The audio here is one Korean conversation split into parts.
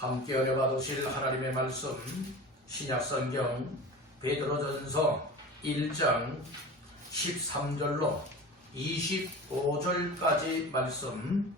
함께 은혜 받으실 하나님의 말씀 신약성경 베드로전서 1장 13절로 25절까지 말씀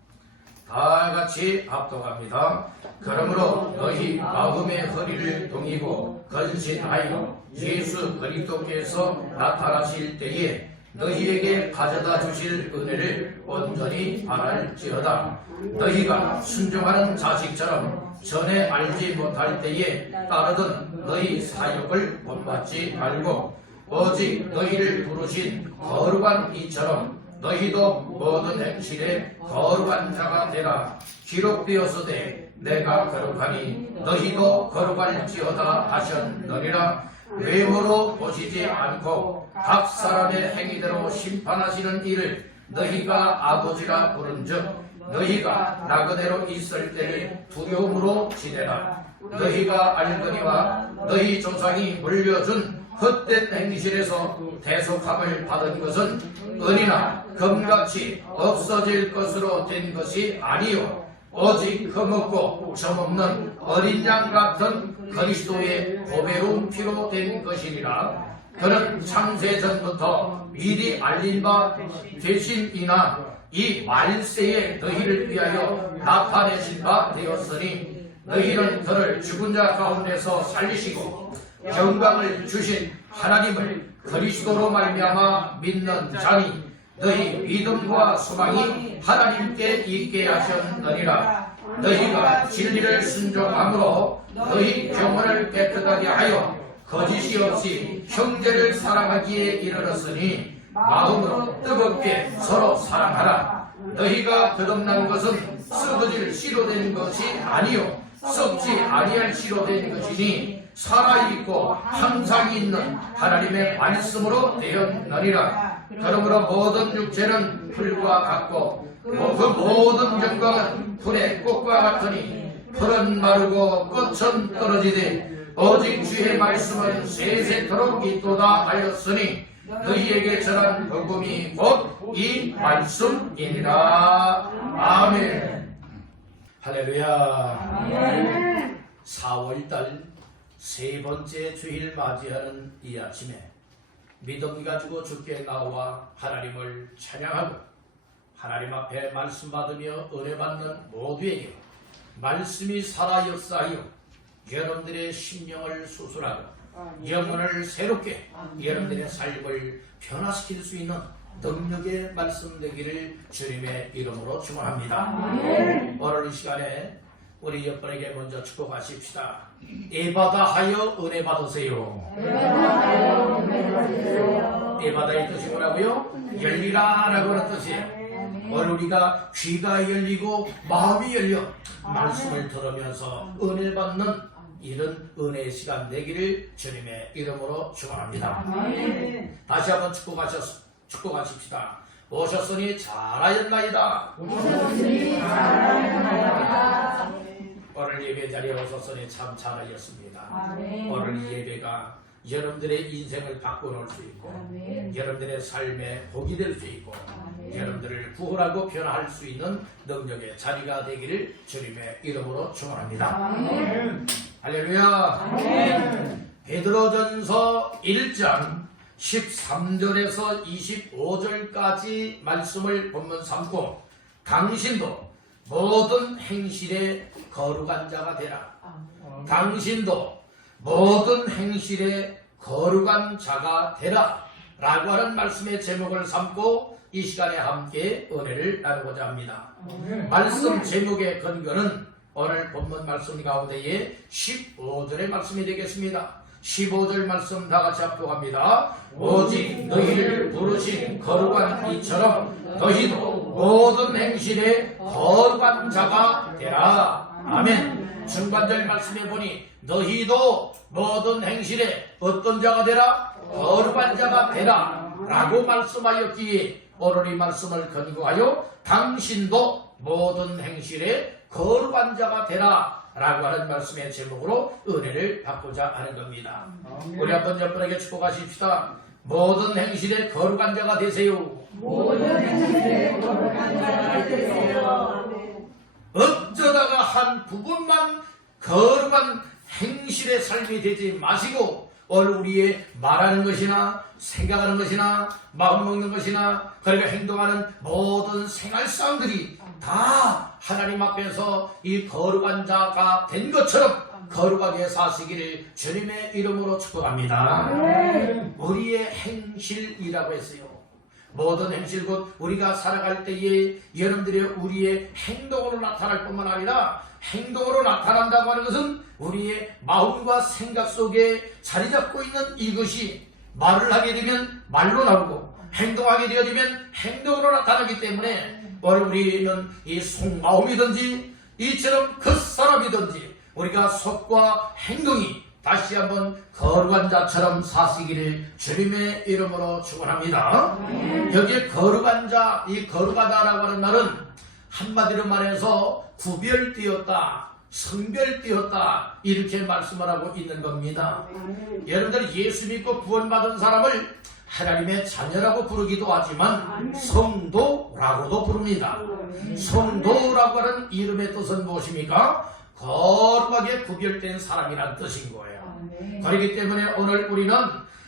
다같이 합독합니다. 그러므로 너희 마음의 허리를 동이고 건신하여 예수 그리스도께서 나타나실 때에 너희에게 가져다 주실 은혜를 온전히 바랄지어다. 너희가 순종하는 자식처럼 전에 알지 못할 때에 따르던 너희 사역을 본받지 말고 오직 너희를 부르신 거룩한 이처럼 너희도 모든 행실에 거룩한 자가 되라. 기록되었으되 내가 거룩하니 너희도 거룩할지어다 하셨느니라. 외모로 보시지 않고 각 사람의 행위대로 심판하시는 이를 너희가 아버지라 부른즉 너희가 나그네로 있을 때를 두려움으로 지내라. 너희가 알거니와 너희 조상이 물려준 헛된 행실에서 대속함을 받은 것은 은이나 금같이 없어질 것으로 된 것이 아니요 오직 흠없고 점없는 어린 양 같은 그리스도의 보배로운 피로 된 것이니라. 그는 창세전부터 미리 알린 바 되신이나 이 말세에 너희를 위하여 나타내신 바 되었으니 너희는 그를 죽은 자 가운데서 살리시고 영광을 주신 하나님을 그리스도로 말미암아 믿는 자니 너희 믿음과 소망이 하나님께 있게 하셨느니라. 너희가 진리를 순종함으로 너희 영혼을 깨끗하게 하여 거짓이 없이 형제를 사랑하기에 이르렀으니 마음으로 뜨겁게 서로 사랑하라. 너희가 거듭난 것은 썩어질 씨로 된 것이 아니요 썩지 아니할 씨로 된 것이니 살아있고 항상 있는 하나님의 말씀으로 되었느니라. 그러므로 모든 육체는 풀과 같고 그 모든 영광은 풀의 꽃과 같으니 풀은 마르고 꽃은 떨어지되 오직 주의 말씀은 세세토록 있도다 하였으니 너희에게 전한 복음이 곧 이 말씀이니라. 아멘. 할렐루야. 아멘. 4월달 세 번째 주일 맞이하는 이 아침에 믿음 가지고 주께 나와 하나님을 찬양하고 하나님 앞에 말씀 받으며 은혜 받는 모두에게 말씀이 살아 역사하여 여러분들의 심령을 수술하고 영혼을 새롭게 여러분들의 삶을 변화시킬 수 있는 능력의 말씀 되기를 주님의 이름으로 축원합니다. 오늘 이 시간에 우리 옆분에게 먼저 축복하십시다. 에바다하여 은혜 받으세요. 에바다의 뜻이 뭐라고요? 열리라라고 하는 뜻이에요. 오늘 우리가 귀가 열리고 마음이 열려 말씀을 들으면서 은혜 받는 이런 은혜의 시간 되기를 주님의 이름으로 축원합니다. 다시 한번 축복하십시다. 오셨으니 잘하였나이다. 오늘 예배 자리에 오셨으니 참 잘하였습니다. 오늘 이 예배가 여러분들의 인생을 바꿔놓을 수 있고 여러분들의 삶에 복이 될 수 있고 여러분들을 구원하고 변화할 수 있는 능력의 자리가 되기를 주님의 이름으로 축원합니다. 할렐루야. 베드로전서 1장 13절에서 25절까지 말씀을 본문 삼고 당신도 모든 행실에 거룩한 자가 되라. 당신도 모든 행실에 거룩한 자가 되라 라고 하는 말씀의 제목을 삼고 이 시간에 함께 은혜를 나누고자 합니다. 말씀 제목의 근거는 오늘 본문 말씀 가운데에 15절의 말씀이 되겠습니다. 15절 말씀 다같이 합독합니다. 오직 너희를 부르신 거룩한 이처럼 너희도 모든 행실에 거룩한 자가 되라. 아멘. 중반절 말씀에 보니 너희도 모든 행실에 어떤 자가 되라? 거룩한 자가 되라 라고 말씀하였기에 오늘 이 말씀을 근거하여 당신도 모든 행실에 거룩한 자가 되라 라고 하는 말씀의 제목으로 은혜를 받고자 하는 겁니다. 우리 한번 옆분에게 축복하십시다. 모든 행실에 거룩한 자가 되세요. 모든 행실에 거룩한 자가 되세요. 어쩌다가 한 부분만 거룩한 행실의 삶이 되지 마시고 오늘 우리의 말하는 것이나 생각하는 것이나 마음 먹는 것이나 그리고 행동하는 모든 생활상들이 다 하나님 앞에서 이 거룩한 자가 된 것처럼 거룩하게 사시기를 주님의 이름으로 축복합니다. 우리의 행실이라고 했어요. 모든 행실 곧 우리가 살아갈 때에 여러분들이 우리의 행동으로 나타날 뿐만 아니라 행동으로 나타난다고 하는 것은 우리의 마음과 생각 속에 자리 잡고 있는 이것이 말을 하게 되면 말로 나오고 행동하게 되어지면 행동으로 나타나기 때문에 오늘 우리는 이 속마음이든지 이처럼 겉사람이든지 우리가 속과 행동이 다시 한번 거룩한 자처럼 사시기를 주님의 이름으로 축원합니다. 여기에 거룩한 자, 이 거룩하다라고 하는 말은 한마디로 말해서 구별되었다, 성별되었다 이렇게 말씀을 하고 있는 겁니다. 여러분들 예수 믿고 구원받은 사람을 하나님의 자녀라고 부르기도 하지만 성도라고도 부릅니다. 성도라고 하는 이름의 뜻은 무엇입니까? 거룩하게 구별된 사람이라는 뜻인 거예요. 그렇기 때문에 오늘 우리는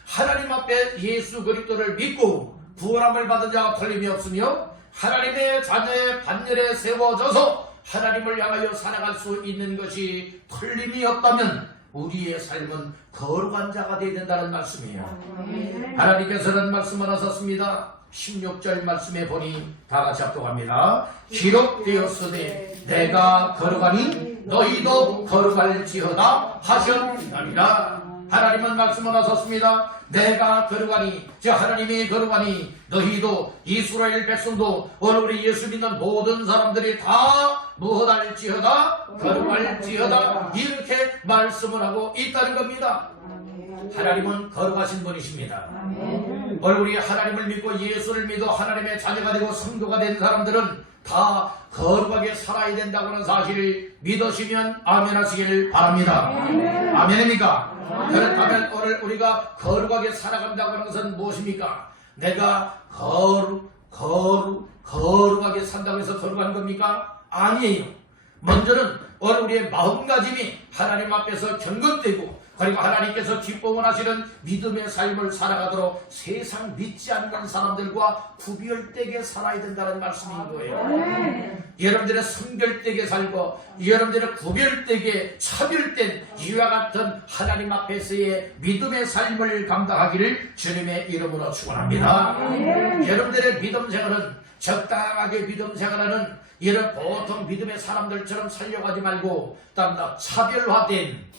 하나님 앞에 예수 그리스도를 믿고 구원함을 받은 자가 틀림이 없으며 하나님의 자녀의 반열에 세워져서 하나님을 향하여 살아갈 수 있는 것이 틀림이 없다면 우리의 삶은 거룩한 자가 되어야 된다는 말씀이에요. 하나님께서는 말씀을 하셨습니다. 16절 말씀에 보니 다 같이 합독합니다. 기록되었으되 내가 거룩하니 너희도 거룩할지어다 하셨느니라. 하나님은 말씀을 하셨습니다. 내가 거룩하니, 즉 하나님이 거룩하니 너희도 이스라엘 백성도 오늘 우리 예수 믿는 모든 사람들이 다 무엇할지어다 거룩할지어다 이렇게 말씀을 하고 있다는 겁니다. 하나님은 거룩하신 분이십니다. 오늘 우리 하나님을 믿고 예수를 믿어 하나님의 자녀가 되고 성도가 된 사람들은 다 거룩하게 살아야 된다고 하는 사실을 믿으시면 아멘 하시기를 바랍니다. 아멘입니까? 그렇다면 오늘 우리가 거룩하게 살아간다고 하는 것은 무엇입니까? 내가 거룩하게 산다고 해서 거룩한 겁니까? 아니에요. 먼저는 오늘 우리의 마음가짐이 하나님 앞에서 경건되고 그리고 하나님께서 기뻐 원하시는 믿음의 삶을 살아가도록 세상 믿지 않는 사람들과 구별되게 살아야 된다는 말씀인 거예요. 여러분들의 성별되게 살고 여러분들의 구별되게 차별된 이와 같은 하나님 앞에서의 믿음의 삶을 감당하기를 주님의 이름으로 축원합니다. 여러분들의 믿음 생활은 적당하게 믿음 생활하는 이런 보통 믿음의 사람들처럼 살려가지 말고 딴다 차별화된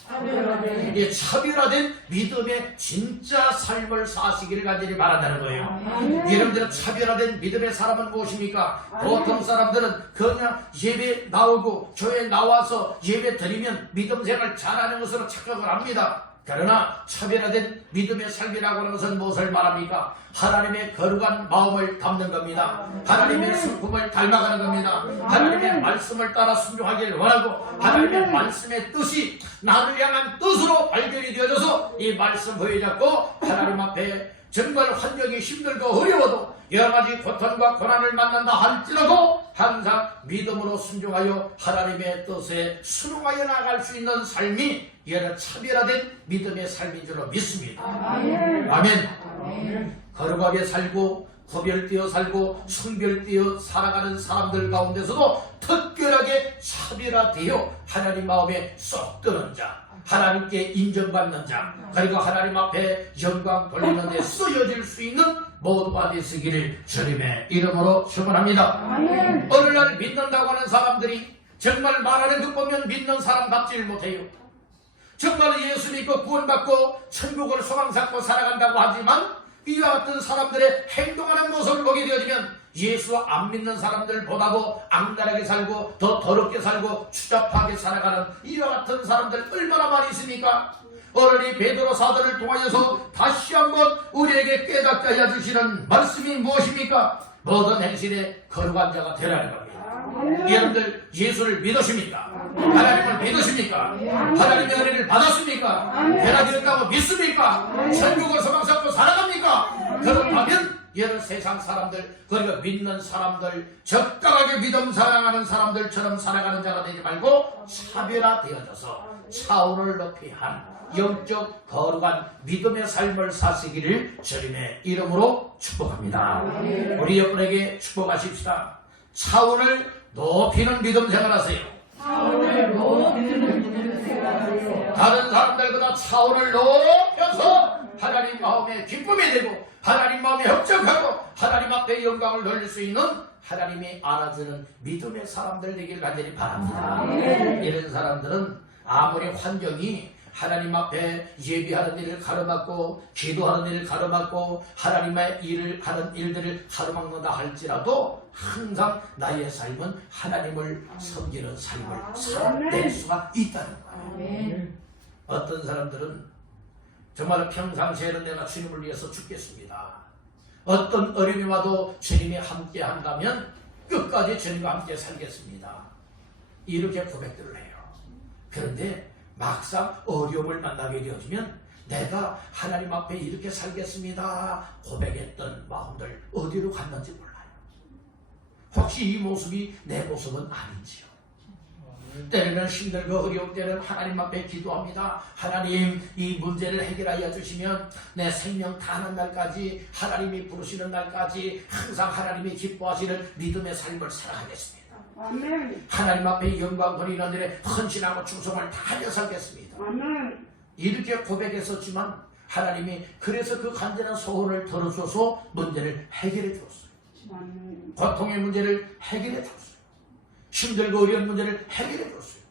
믿음의 진짜 삶을 사시기를 간절히 바란다는 거예요. 여러분들은 차별화된 믿음의 사람은 무엇입니까? 보통 사람들은 그냥 예배 나오고 교회 나와서 예배 드리면 믿음 생활 잘하는 것으로 착각을 합니다. 그러나 차별화된 믿음의 삶이라고 하는 것은 무엇을 말합니까? 하나님의 거룩한 마음을 담는 겁니다. 하나님의 성품을 닮아가는 겁니다. 하나님의 말씀을 따라 순종하기를 원하고 하나님의 말씀의 뜻이 나를 향한 뜻으로 발견이 되어져서 이 말씀 후에잡고 하나님 앞에 정말 환경이 힘들고 어려워도 여러가지 고통과 고난을 만난다 할지라도 항상 믿음으로 순종하여 하나님의 뜻에 순응하여 나갈 수 있는 삶이 여러 차별화된 믿음의 삶인 줄로 믿습니다. 아멘. 거룩하게 살고 구별되어 살고 성별되어 살아가는 사람들 가운데서도 특별하게 차별화되어 하나님 마음에 쏙 드는 자, 하나님께 인정받는 자, 그리고 하나님 앞에 영광 돌리는 데 쓰여질 수 있는 모두가 되시기를 주님의 이름으로 축원합니다. 오늘날 믿는다고 하는 사람들이 정말 말하는 것 보면 믿는 사람답지 못해요. 정말 예수 믿고 구원받고 천국을 소망 삼고 살아간다고 하지만 이와 같은 사람들의 행동하는 모습을 보게 되어지면 예수 안 믿는 사람들보다도 악랄하게 살고 더 더럽게 살고 추잡하게 살아가는 이와 같은 사람들 얼마나 많이 있습니까? 오늘 이 베드로 사도를 통하여서 다시 한번 우리에게 깨닫게 하여 주시는 말씀이 무엇입니까? 모든 행실에 거룩한 자가 되라는 겁니다. 여러분들 예수를 믿으십니까? 하나님을 믿으십니까? 하나님의 은혜를 받았습니까? 변화되었다고 믿습니까? 천국을 소망 삼고 살아갑니까? 그렇다면 여러 세상 사람들, 그리고 믿는 사람들, 적당하게 믿음 사랑하는 사람들처럼 살아가는 자가 되지 말고 차별화되어져서 차원을 높이 한 영적 거룩한 믿음의 삶을 사시기를 주님의 이름으로 축복합니다. 우리 여러분에게 축복하십시다. 차원을 높이는 믿음 생활하세요. 차원을 높이는 믿음 생활하세요. 다른 사람들보다 차원을 높여서 하나님 마음에 기쁨이 되고 하나님 마음에 협력하고 하나님 앞에 영광을 돌릴 수 있는 하나님이 알아주는 믿음의 사람들 되길 간절히 바랍니다. 이런 사람들은 아무리 환경이 하나님 앞에 예비하는 일을 가로막고 기도하는 일을 가로막고 하나님의 일을 하는 일들을 가로막는다 할지라도 항상 나의 삶은 하나님을 섬기는 삶을 살아낼 수가 있다는 거예요. 어떤 사람들은 정말 평상시에는 내가 주님을 위해서 죽겠습니다. 어떤 어려움이 와도 주님이 함께 한다면 끝까지 주님과 함께 살겠습니다. 이렇게 고백들을 해요. 그런데 막상 어려움을 만나게 되어지면 내가 하나님 앞에 이렇게 살겠습니다 고백했던 마음들 어디로 갔는지 몰라요. 혹시 이 모습이 내 모습은 아닌지요. 때로는 힘들고 어려울 때는 하나님 앞에 기도합니다. 하나님, 이 문제를 해결하여 주시면 내 생명 다하는 날까지 하나님이 부르시는 날까지 항상 하나님이 기뻐하시는 믿음의 삶을 살아가겠습니다. 하나님 앞에 영광 드리는 일에 헌신하고 충성을 다하여 살겠습니다. 이렇게 고백했었지만 하나님이 그래서 그 간절한 소원을 들어줘서 문제를 해결해 주었어요. 고통의 문제를 해결해 주었어요. 힘들고 어려운 문제를 해결해 줬어요.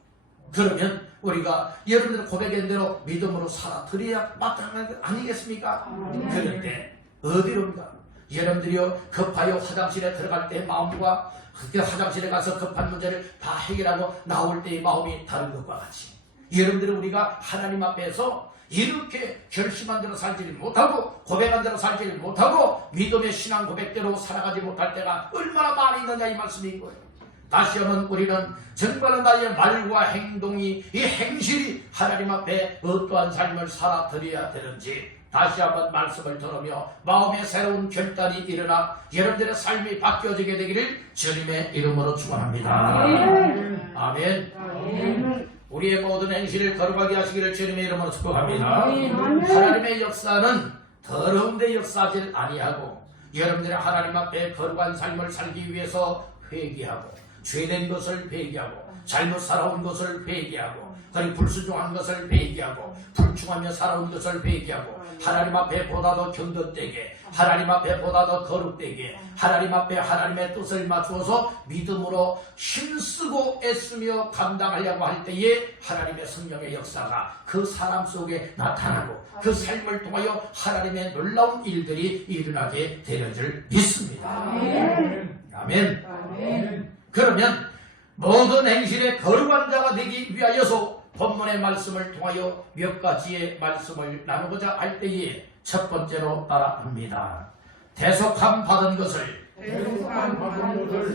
그러면 우리가 여러분들 고백한 대로 믿음으로 살아드려야 마땅한 것 아니겠습니까? 그런데 어디로입니까? 여러분들이요 급하여 화장실에 들어갈 때의 마음과 그 화장실에 가서 급한 문제를 다 해결하고 나올 때의 마음이 다른 것과 같이 여러분들은 우리가 하나님 앞에서 이렇게 결심한 대로 살지를 못하고 고백한 대로 살지를 못하고 믿음의 신앙 고백대로 살아가지 못할 때가 얼마나 많이 있느냐 이 말씀인 거예요. 다시 한번 우리는 정말 나의 말과 행동이 이 행실이 하나님 앞에 어떠한 삶을 살아드려야 되는지 다시 한번 말씀을 들으며 마음의 새로운 결단이 일어나 여러분들의 삶이 바뀌어지게 되기를 주님의 이름으로 축원합니다. 아멘. 우리의 모든 행실을 거룩하게 하시기를 주님의 이름으로 축복합니다. 하나님의 역사는 더러운 데 역사하지 아니하고 여러분들의 하나님 앞에 거룩한 삶을 살기 위해서 회개하고 죄된 것을 회개하고 잘못 살아온 것을 회개하고 그리고 불순종한 것을 회개하고 불충하며 살아온 것을 회개하고 하나님 앞에 보다 더 견고되게 하나님 앞에 보다 더 거룩되게 하나님 앞에 하나님의 뜻을 맞추어서 믿음으로 힘쓰고 애쓰며 감당하려고 할 때에 하나님의 성령의 역사가 그 사람 속에 나타나고 그 삶을 통하여 하나님의 놀라운 일들이 일어나게 되는 줄 믿습니다. 아멘. 그러면 모든 행실에 거룩한 자가 되기 위하여서 본문의 말씀을 통하여 몇 가지의 말씀을 나누고자 할 때에 첫 번째로 따라합니다. 대속함 받은 것을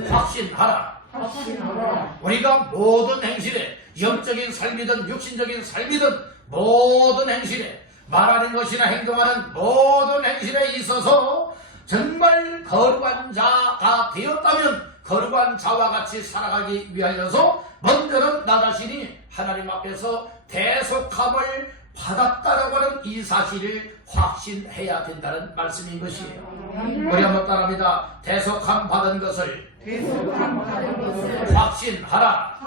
확신하라. 우리가 모든 행실에 영적인 삶이든 육신적인 삶이든 모든 행실에 말하는 것이나 행동하는 모든 행실에 있어서 정말 거룩한 자가 되었다면 거룩한 자와 같이 살아가기 위하여서 먼저는 나 자신이 하나님 앞에서 대속함을 받았다라고 하는 이 사실을 확신해야 된다는 말씀인 것이에요. 우리 한번 따라합니다. 대속함 받은 것을 확신하라.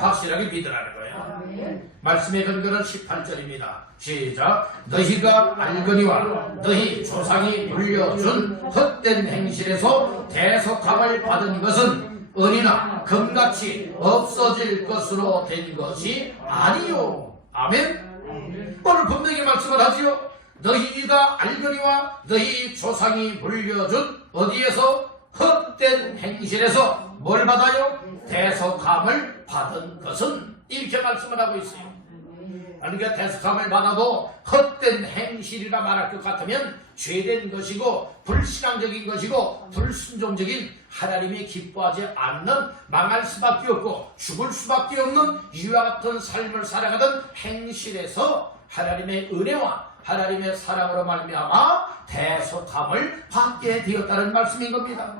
확실하게 믿으라는 거예요. 말씀의 근거는 18절입니다. 시작. 너희가 알거니와 너희 조상이 물려준 헛된 행실에서 대속함을 받은 것은 은이나 금같이 없어질 것으로 된 것이 아니요. 아멘. 오늘 분명히 말씀을 하지요. 너희가 알거니와 너희 조상이 물려준 어디에서 헛된 행실에서 뭘 받아요? 대속함을 받은 것은 이렇게 말씀을 하고 있어요. 그러니까 대속함을 받아도 헛된 행실이라 말할 것 같으면 죄된 것이고 불신앙적인 것이고 불순종적인 하나님이 기뻐하지 않는 망할 수밖에 없고 죽을 수밖에 없는 이와 같은 삶을 살아가던 행실에서 하나님의 은혜와 하나님의 사랑으로 말미암아 대속함을 받게 되었다는 말씀인 겁니다.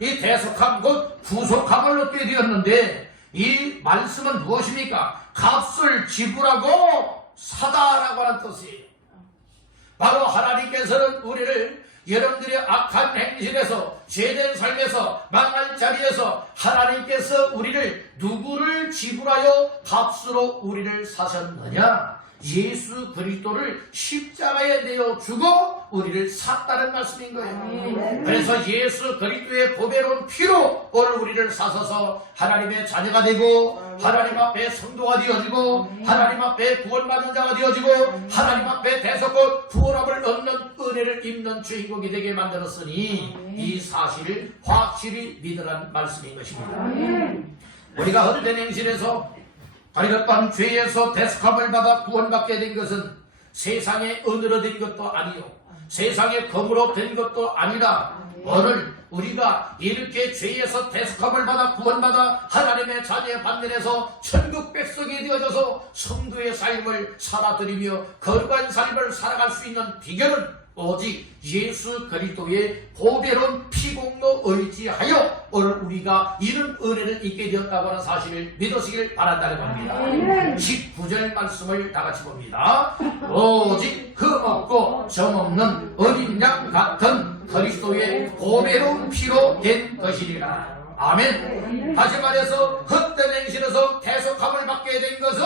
이 대속함 곧 구속함을 얻게 되었는데 이 말씀은 무엇입니까? 값을 지불하고 사다라고 하는 뜻이에요. 바로 하나님께서는 우리를 여러분들의 악한 행실에서 죄된 삶에서 망할 자리에서 하나님께서 우리를 누구를 지불하여 값으로 우리를 사셨느냐? 예수 그리스도를 십자가에 내어주고 우리를 샀다는 말씀인 거예요. 그래서 예수 그리스도의 보배로운 피로 오늘 우리를 사셔서 하나님의 자녀가 되고 하나님 앞에 성도가 되어지고 하나님 앞에 구원받는 자가 되어지고 하나님 앞에 대속과 구원함을 얻는 은혜를 입는 주인공이 되게 만들었으니 이 사실을 확실히 믿으라는 말씀인 것입니다. 우리가 헛된 행실에서 가리렸던 죄에서 대속함을 받아 구원받게 된 것은 세상의 은으로 된 것도 아니요 세상의 검으로 된 것도 아니라 오늘 우리가 이렇게 죄에서 대속함을 받아 구원받아 하나님의 자녀의 반면에서 천국 백성이 되어져서 성도의 삶을 살아드리며 거룩한 삶을 살아갈 수 있는 비결은 오직 예수 그리스도의 보배로운 피공로 의지하여 오늘 우리가 이런 은혜를 입게 되었다고 하는 사실을 믿으시길 바란다는 겁니다. 19절 말씀을 다같이 봅니다. 오직 그 없고 정없는 어린 양 같은 그리스도의 보배로운 피로 된 것이니라. 아멘. 다시 말해서 헛된 행실에서 대속함을 받게 된 것은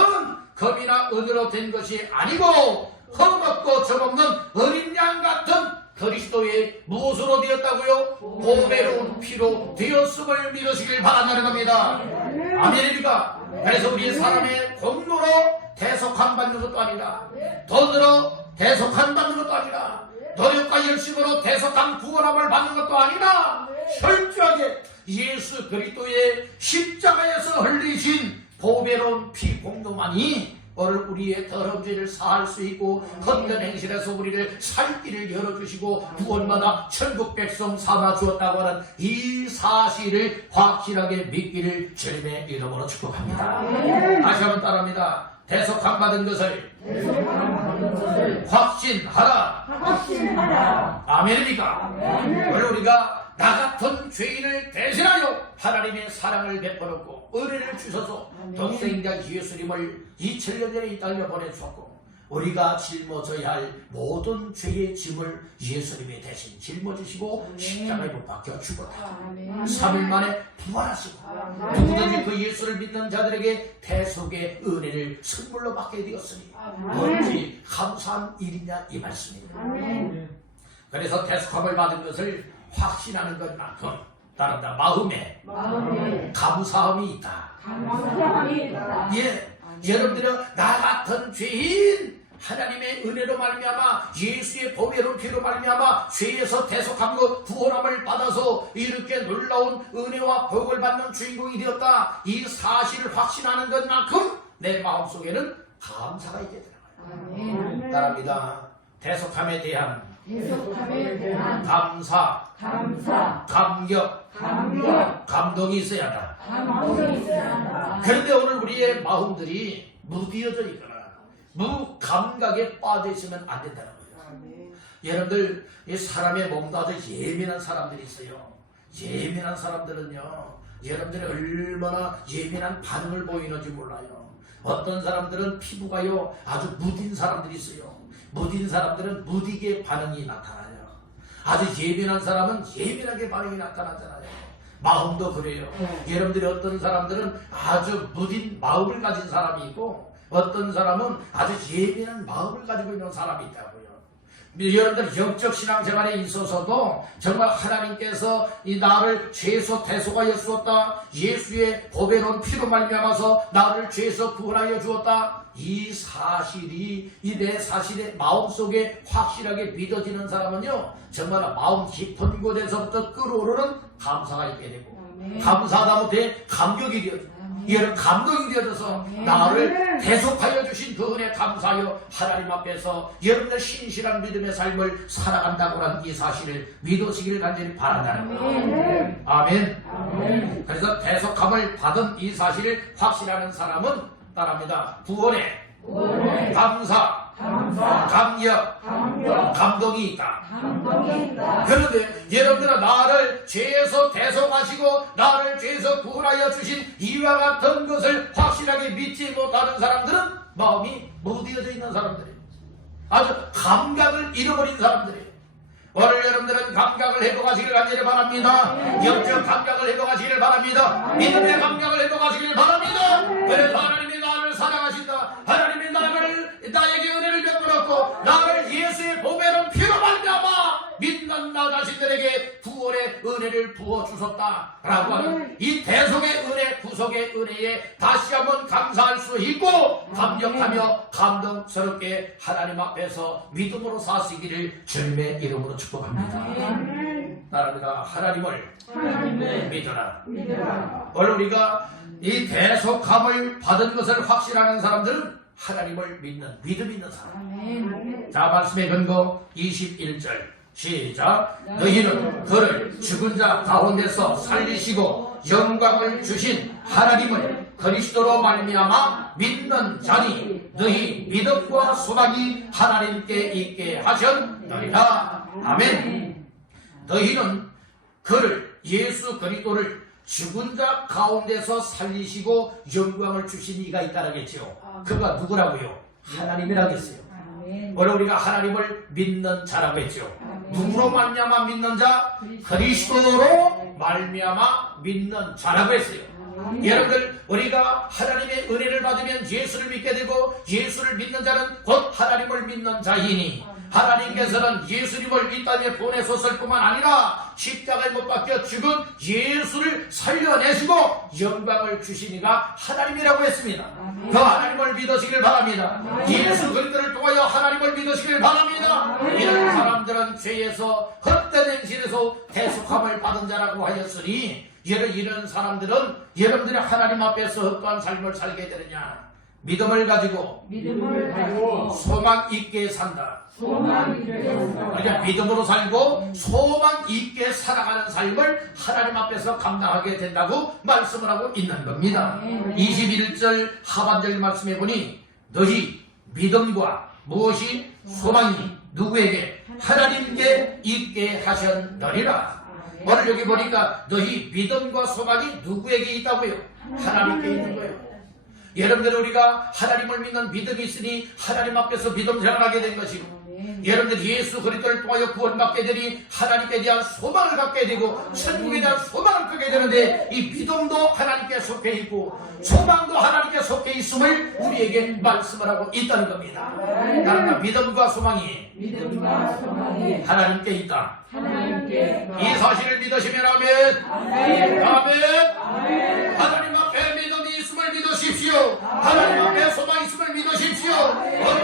겁이나 은으로 된 것이 아니고 흠없고 정없는 어린 양 같은 그리스도의 무엇으로 되었다고요? 보배로운 피로 되었음을 믿으시길 바란다는 겁니다. 아멘입니까? 그래서 우리 사람의 공로로 대속함 받는 것도 아니라 돈으로 대속함 받는 것도 아니라 노력과 열심으로 대속함 구원함을 받는 것도 아니라 철저하게 예수 그리스도의 십자가에서 흘리신 보배로운 피 공로만이 오늘 우리의 더러운 죄를 사할 수 있고 헛된 행실에서 우리를 살 길을 열어주시고 구원받아 천국 백성 삼아 주었다고 하는 이 사실을 확실하게 믿기를 주님의 이름으로 축복합니다. 다시 한번 따라합니다. 대속함 받은 것을 확신하라. 아멘입니까? 오늘 우리가 나 같은 죄인을 대신하여 하나님의 사랑을 베풀었고 은혜를 주셔서 독생자 예수님을 2000년 전에 이 땅에 보내주셨고 우리가 짊어져야 할 모든 죄의 짐을 예수님이 대신 짊어지시고 십자가에 못 박혀 죽었다. 3일 만에 부활하시고 누구든지 그 예수를 믿는 자들에게 대속의 은혜를 선물로 받게 되었으니 뭔지 감사한 일이냐 이 말씀입니다. 그래서 대속함을 받은 것을 확신하는 것만큼 따른다. 마음에 감사함이 있다. 예, 여러분들은 나 같은 죄인 하나님의 은혜로 말미암아 예수의 보배로운 피로 말미암아 죄에서 대속함과 구원함을 받아서 이렇게 놀라운 은혜와 복을 받는 주인공이 되었다. 이 사실을 확신하는 것만큼 내 마음속에는 감사가 있게 들어가요. 따라합니다. 대속함에 대한 감사, 감격, 감동이 있어야 한다. 그런데 오늘 우리의 마음들이 무디어져 있거나 무감각에 빠져 있으면 안 된다는 거예요. 여러분들 이 사람의 몸도 아주 예민한 사람들이 있어요. 예민한 사람들은요 여러분들이 얼마나 예민한 반응을 보이는지 몰라요. 어떤 사람들은 피부가요 아주 무딘 사람들이 있어요. 무딘 사람들은 무디게 반응이 나타나요. 아주 예민한 사람은 예민하게 반응이 나타나잖아요. 마음도 그래요. 여러분들이 어떤 사람들은 아주 무딘 마음을 가진 사람이 있고 어떤 사람은 아주 예민한 마음을 가지고 있는 사람이 있다고요. 여러분들 영적 신앙생활에 있어서도 정말 하나님께서 이 나를 죄에서 대속하여 주었다. 예수의 보배로운 피로 말미암아서 나를 죄에서 구원하여 주었다. 이 사실이 이 내 사실의 마음속에 확실하게 믿어지는 사람은요 정말 마음 깊은 곳에서부터 끌어오르는 감사가 있게 되고 감사하다 못해 감격이 되어져. 이런 감동이 되어져서 나를 대속하여 주신 그 은혜 감사하여 하나님 앞에서 여러분의 신실한 믿음의 삶을 살아간다고 하는 이 사실을 믿으시기를 간절히 바란다는 거예요. 아멘. 그래서 대속함을 받은 이 사실을 확신하는 사람은 따라합니다. 구원에 감사, 감사, 감격, 감격, 감동이 있다. 감동이 있다. 그런데 여러분들은 나를 죄에서 대속하시고 나를 죄에서 구원하여 주신 이와 같은 것을 확실하게 믿지 못하는 사람들은 마음이 무디어져 있는 사람들이에요. 아주 감각을 잃어버린 사람들이에요. 오늘 여러분들은 감각을 회복하시길 간절히 바랍니다. 영적 감각을 회복하시길 바랍니다. 믿음의 감각을 회복하시길 바랍니다. 그래서 하나님이 나를 사랑하신다. 하나님이 나에게 은혜를 베풀었고 나를 예수의 보배로 피로 말미암아 믿는 나 자신들에게 구원의 은혜를 부어주셨다라고 하는 이 대속의 은혜, 구속의 은혜에 다시 한번 감사할 수 있고 감격하며 감동스럽게 하나님 앞에서 믿음으로 사시기를 주님의 이름으로 축복합니다. 나라가 하나님을 믿어라. 오늘 우리가 이 대속함을 받은 것을 확신하는 사람들은 하나님을 믿는 믿음 있는 사람. 자, 말씀의 근거 21절 시작. 너희는 그를 죽은 자 가운데서 살리시고 영광을 주신 하나님을 그리스도로 말미암아 믿는 자니 너희 믿음과 소망이 하나님께 있게 하셨느니라. 아멘. 너희는 그를 예수 그리스도를 죽은 자 가운데서 살리시고 영광을 주신 이가 있다라겠죠. 그가 누구라고요? 하나님이라겠어요. 오늘 우리가 하나님을 믿는 자라고 했죠. 누구로 말미암아 믿는 자? 그리스도로 말미암아 믿는 자라고 했어요. 여러분들, 우리가 하나님의 은혜를 받으면 예수를 믿게 되고 예수를 믿는 자는 곧 하나님을 믿는 자이니 하나님께서는 예수님을 이 땅에 보내셨을 뿐만 아니라 십자가에 못 박혀 죽은 예수를 살려내시고 영광을 주시니가 하나님이라고 했습니다. 그 하나님을 믿으시길 바랍니다. 예수 그리스도를 통하여 하나님을 믿으시길 바랍니다. 이런 사람들은 죄에서 헛된 행실에서 대속함을 받은 자라고 하였으니 이런 사람들은 여러분들이 하나님 앞에서 어떠한 삶을 살게 되느냐? 믿음을 가지고 소망 있게 산다. 그러니까 믿음으로 살고 소망 있게 살아가는 삶을 하나님 앞에서 감당하게 된다고 말씀을 하고 있는 겁니다. 21절 하반절 말씀해 보니 너희 믿음과 무엇이 소망이 누구에게? 하나님께 있게 하셨느니라. 오늘 여기 보니까 너희 믿음과 소망이 누구에게 있다고요? 하나님께 있는 거예요. 여러분들, 우리가 하나님을 믿는 믿음이 있으니 하나님 앞에서 믿음 생활하게 된 것이고 여러분들 예수 그리스도를 통하여 구원받게 되니 하나님께 대한 소망을 갖게 되고 천국에 대한 소망을 갖게 되는데 이 믿음도 하나님께 속해 있고 소망도 하나님께 속해 있음을 우리에게 말씀을 하고 있다는 겁니다. 그러니까 믿음과 소망이 하나님께 있다. 이 사실을 믿으시면 아멘. 아멘. 하나님 앞에 믿음이 있음을 믿으십시오. 하나님 앞에 소망이 있음을 믿으십시오.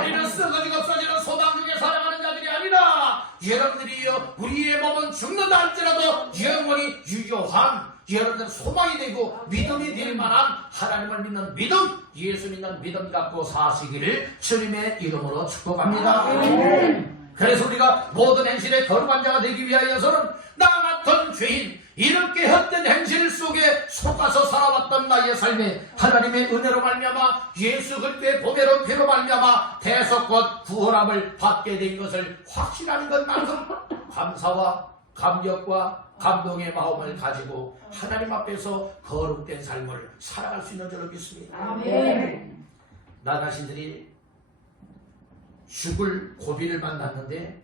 우리는 썩어지고 없어지는 소망 중에 살아가는 자들이 아니라 여러분들이요, 우리의 몸은 죽는다 할지라도 영원히 유효한 여러분들 소망이 되고 믿음이 될 만한 하나님을 믿는 믿음, 예수 믿는 믿음 갖고 사시기를 주님의 이름으로 축복합니다. 그래서 우리가 모든 행실에 거룩한 자가 되기 위하여서는 나 같은 죄인, 이렇게 헛된 행실 속에 속아서 살아왔던 나의 삶에 하나님의 은혜로 말미암아 예수 그리스도의 보배로 피로 말미암아 대속 곧 구원함을 받게 된 것을 확신하는 것만큼 감사와 감격과 감동의 마음을 가지고 하나님 앞에서 거룩된 삶을 살아갈 수 있는 줄로 믿습니다. 아멘. 나 자신들이 죽을 고비를 만났는데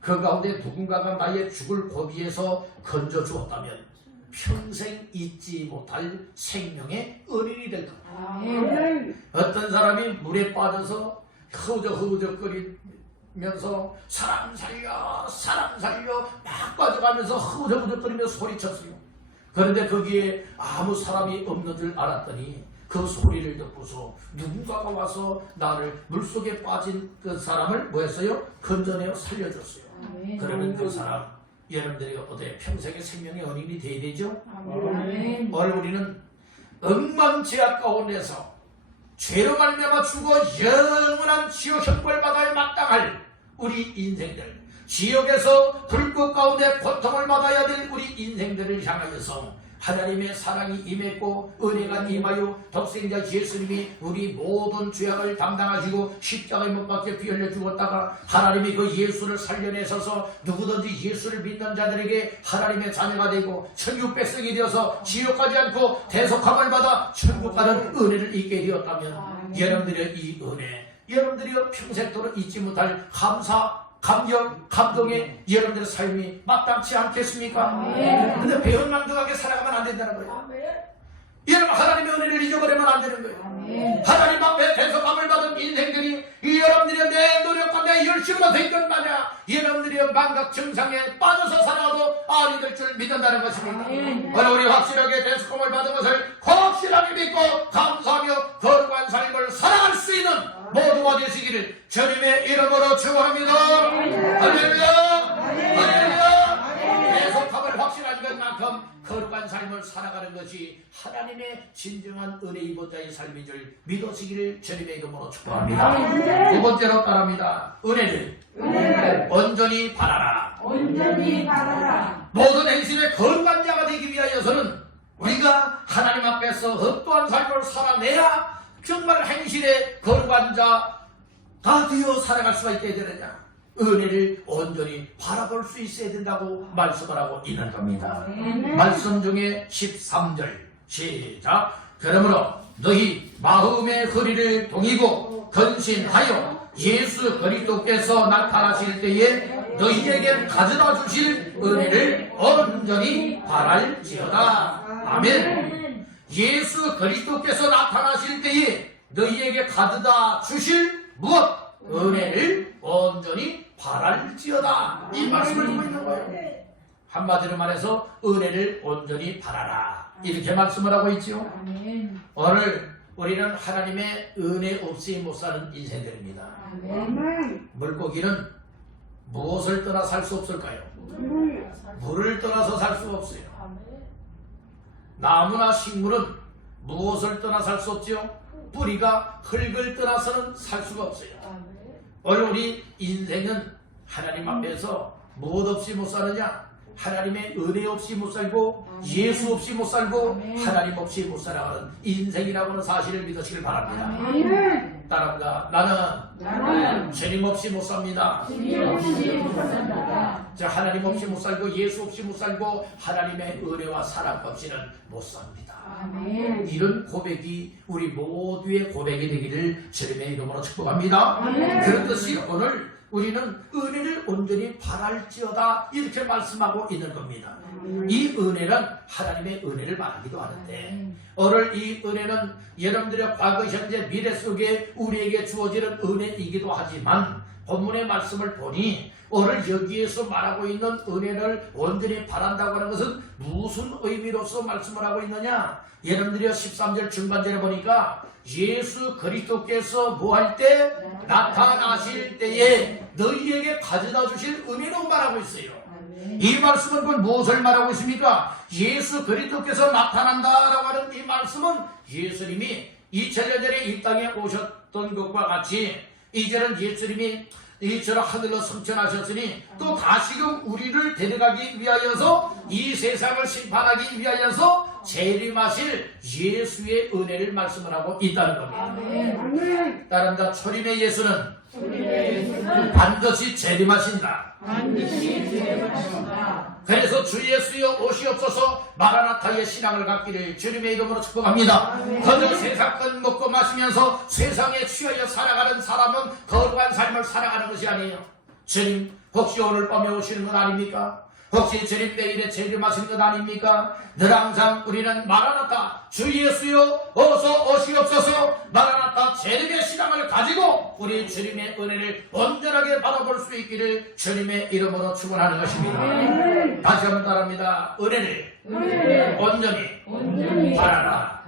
그 가운데 누군가가 나의 죽을 고비에서 건져 주었다면 평생 잊지 못할 생명의 은인이 될 겁니다. 아멘. 어떤 사람이 물에 빠져서 흐우적흐우적거리면서 사람 살려 막 빠져가면서 흐우적흐우적거리며 소리쳤어요. 그런데 거기에 아무 사람이 없는 줄 알았더니 그 소리를 듣고서 누군가가 와서 나를 물속에 빠진 그 사람을 뭐 했어요? 건져내어 살려줬어요. 그러면 그 사람 여러분들이 어때? 평생의 생명의 은인이 되어야 되죠? 아멘. 오늘 우리는 엉망지하 가운데서 죄로 말미암아 죽어 영원한 지옥 형벌 받아야 마땅할 우리 인생들, 지옥에서 불꽃 가운데 고통을 받아야 될 우리 인생들을 향하여서 하나님의 사랑이 임했고 은혜가 임하여 독생자 예수님이 우리 모든 죄악을 담당하시고 십자가에 못 박혀 피 흘려 죽었다가 하나님이 그 예수를 살려내셔서 누구든지 예수를 믿는 자들에게 하나님의 자녀가 되고 천국 백성이 되어서 지옥 가지 않고 대속함을 받아 천국 가는 은혜를 잊게 되었다면 여러분들의 이 은혜, 여러분들이 평생도록 잊지 못할 감사, 감격, 감동에 여러분들의 삶이 마땅치 않겠습니까? 근데 배은망덕하게 살아가면 안 된다는 거예요. 여러분 하나님의 은혜를 잊어버리면 안 되는 거예요. 하나님 앞에 대속함을 받은 인생들이 여러분들의 내 노력과 내 열심으로 된 것 마냥 여러분들의 망각 증상에 빠져서 살아도 아니 될 줄 믿는다는 것입니다. 오늘 우리 확실하게 대속함을 받은 것을 확실하게 믿고 감사하며 거룩한 삶을 살아갈 수 있는 모두가 되시기를 주님의 이름으로 축원합니다. 할렐루야! 할렐루야! 대속함을 확신한 것만큼 거룩한 삶을 살아가는 것이 하나님의 진정한 은혜 입은 자의 삶인 줄 믿으시기를 주님의 이름으로 축원합니다. 두 번째로 따릅니다. 은혜를 온전히 바라라. 온전히 바라라. 모든 행실의 거룩한 자가 되기 위하여서는 우리가 하나님 앞에서 어떠한 삶을 살아내야 정말 행실의 거룩한 자가 되어 살아갈 수가 있게 되느냐. 은혜를 온전히 바라볼 수 있어야 된다고 말씀을 하고 있는 겁니다. 말씀 중에 13절 시작. 그러므로 너희 마음의 허리를 동이고 근신하여 예수 그리스도께서 나타나실 때에 너희에게 가져다 주실 은혜를 온전히 바랄지어다. 아멘. 예수 그리스도께서 나타나실 때에 너희에게 가져다 주실 무엇? 은혜를 온전히 바랄지어다. 이 말씀을 듣고 있는 거예요. 한마디로 말해서 은혜를 온전히 바라라. 이렇게 말씀을 하고 있죠. 오늘 우리는 하나님의 은혜 없이 못 사는 인생들입니다. 물고기는 무엇을 떠나 살 수 없을까요? 물을 떠나서 살 수 없어요. 나무나 식물은 무엇을 떠나 살 수 없죠? 뿌리가 흙을 떠나서는 살 수가 없어요. 오늘 우리 인생은 하나님 앞에서 무엇 없이 못 사느냐? 하나님의 은혜 없이 못 살고 예수 없이 못 살고 하나님 없이 못 살아가는 인생이라고 하는 사실을 믿으시길 바랍니다. 따라합니다. 나는 주님 없이 못 삽니다. 자, 하나님 없이 못 살고 예수 없이 못 살고 하나님의 은혜와 사랑 없이는 못 삽니다. 이런 고백이 우리 모두의 고백이 되기를 주님의 이름으로 축복합니다. 그렇듯이 오늘 우리는 은혜를 온전히 바랄지어다 이렇게 말씀하고 있는 겁니다. 이 은혜는 하나님의 은혜를 말하기도 하는데 오늘 이 은혜는 여러분들의 과거, 현재, 미래 속에 우리에게 주어지는 은혜이기도 하지만 본문의 말씀을 보니 오늘 여기에서 말하고 있는 은혜를 온전히 바란다고 하는 것은 무슨 의미로서 말씀을 하고 있느냐? 여러분들이 13절 중반절에 보니까 예수 그리스도께서 뭐 할 때? 나타나실 때에 너희에게 가져다 주실 은혜로 말하고 있어요. 이 말씀은 그 무엇을 말하고 있습니까? 예수 그리스도께서 나타난다라고 하는 이 말씀은 예수님이 2000년 전에 이 땅에 오셨던 것과 같이 이제는 예수님이 이처럼 하늘로 승천하셨으니 또 다시금 우리를 데려가기 위하여서 이 세상을 심판하기 위하여서 재림하실 예수의 은혜를 말씀을 하고 있다는 겁니다. 따른다. 초림의 예수는 반드시 재림하신다. 그래서 주 예수여 오시옵소서 마라나타의 신앙을 갖기를 주님의 이름으로 축복합니다. 그저 세상 것 먹고 마시면서 세상에 취하여 살아가는 사람은 거룩한 삶을 살아가는 것이 아니에요. 주님 혹시 오늘 밤에 오시는 건 아닙니까? 혹시 주님 내일에 재림하시는 것 아닙니까? 늘 항상 우리는 마라나타 주 예수여 어서 오시옵소서 마라나타 재림의 신앙을 가지고 우리 주님의 은혜를 온전하게 바라볼 수 있기를 주님의 이름으로 축원하는 것입니다. 다시 한번 따라합니다. 은혜를 온전히 바라라.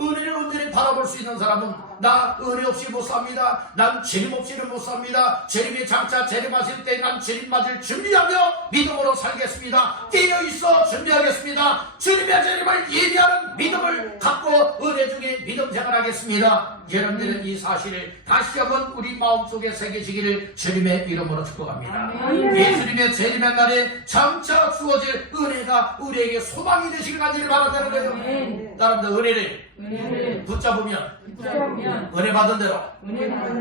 은혜를 온전히 바라볼 수 있는 사람은 나 은혜 없이 못 삽니다. 난 재림 없이는 못 삽니다. 재림이 장차 재림하실 때 난 재림 맞을 준비하며 믿음으로 살겠습니다. 깨어있어 준비하겠습니다. 주님의 재림을 예비하는 믿음을 갖고 은혜 중에 믿음 생활하겠습니다. 여러분들은 이 사실을 다시 한번 우리 마음속에 새기시기를 주님의 이름으로 축복합니다. 예수님의 주님의 재림의 날에 장차 주어질 은혜가 우리에게 소망이 되시길 간절히 바란다는 거죠. 따라합니다. 은혜를 붙잡으면 은혜 받은 대로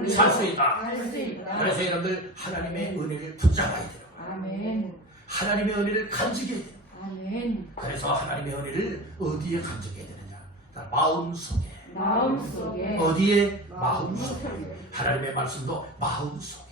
살 수 있다. 그래서 여러분들 하나님의 은혜를 붙잡아야 돼요. 하나님의 은혜를 간직해야 돼요. 그래서 하나님의 은혜를 어디에 간직해야 되느냐? 마음속에. 어디에? 마음속에. 하나님의 말씀도 마음속에.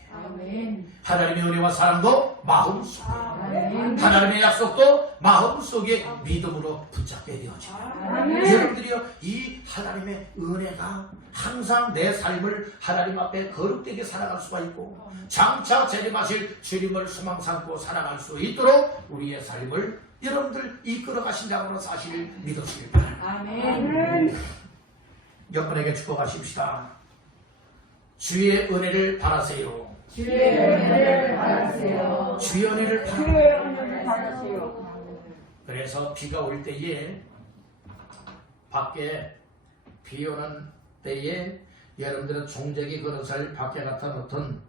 하나님의 은혜와 사랑도 마음속에. 하나님의 약속도 마음속에 믿음으로 붙잡게 되어집니다. 여러분들이요, 이 하나님의 은혜가 항상 내 삶을 하나님 앞에 거룩되게 살아갈 수가 있고 장차 재림하실 주님을 소망 삼고 살아갈 수 있도록 우리의 삶을 여러분들 이끌어 가신다는 사실을 믿으시길 바랍니다. 옆분에게 축복하십시다. 주의 은혜를 바라세요. 주의 은혜를 바라세요. 주의 은혜를 바라세요. 그래서 비가 올 때에 밖에 비 오는 때에 여러분들은 종자기 그릇을 밖에 갖다 놓든